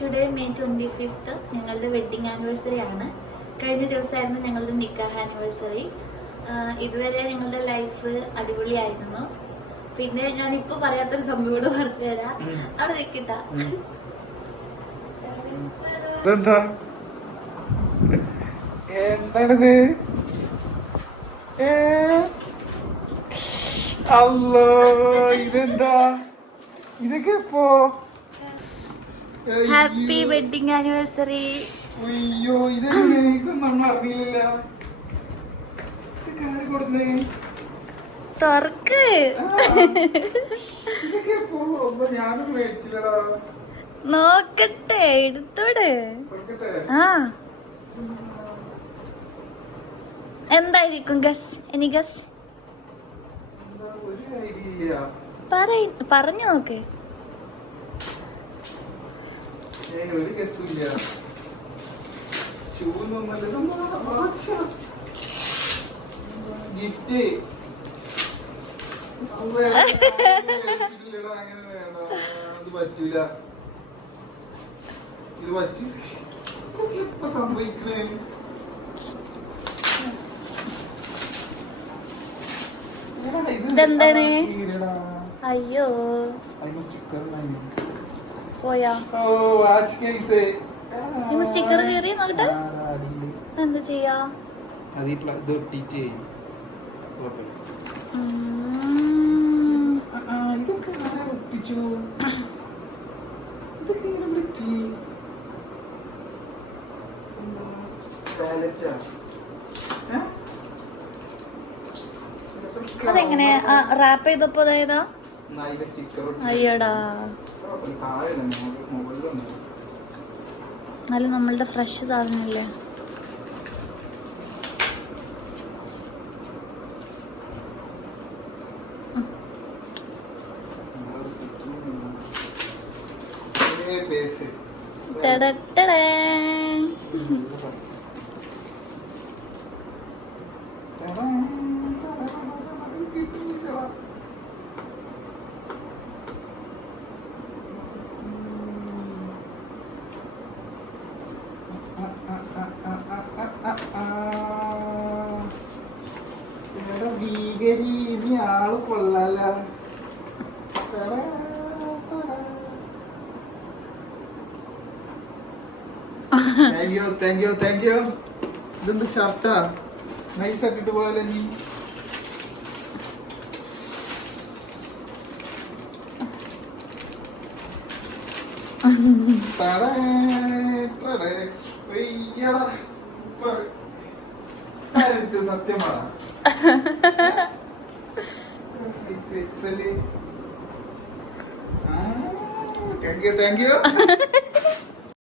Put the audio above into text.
Today May 25 ഞങ്ങളുടെ wedding anniversary ആണ്. കഴിഞ്ഞ ദിവസമായിരുന്നു ഞങ്ങളുടെ നിക്കാഹ് ആനിവേഴ്സറി. ഇതുവരെ ഞങ്ങളുടെ ലൈഫ് അടിപൊളിയായിരുന്നു. പിന്നെ ഞാൻ ഇപ്പൊ പറയാത്തൊരു സംഭവം കൂടെ പറഞ്ഞുതരാം. അവിടെ നിൽക്കട്ട. എന്താണിത്? അല്ലോ, ഇതെന്താ? ഇതൊക്കെ ഇപ്പോ ഹാപ്പി വെഡിങ് ആനിവേഴ്സറി. അയ്യോ, ഇതെങ്ങനെ? ഇതൊന്നും നമ്മൾ അറിയില്ലല്ലോ. തുറക്ക്. ഇതൊക്കെ ഇപ്പോ ഞാനും മേടിച്ചില്ലടാ. നോക്കട്ടെ, എടുത്തോട്. ആ, എന്തായിരിക്കും ഗസ്? Any guess? പറഞ്ഞു നോക്ക്. ഗിഫ്റ്റ് പറ്റൂല. ഇത് പറ്റൂല. സംഭവിക്കണേ ഇതെന്താണ്? അയ്യോ, പോയാ സ്റ്റിക്കർ കയറി നോക്കട്ടെ. എന്താ ചെയ്യാ? അതെങ്ങനെ റാപ്പ് ചെയ്തപ്പോ അതായതാ? അയ്യടാ, എന്നാലും നമ്മളുടെ ഫ്രഷ് സാധനല്ലേ. ടടടടേ. ഭീകരി, നീ ആള് കൊള്ളാല. Thank you. ഇതെന്ത് ഷർട്ടാ? നൈസ് ആക്കിട്ട് പോയാലോ നീ. സത്യമാണ്. Thank you.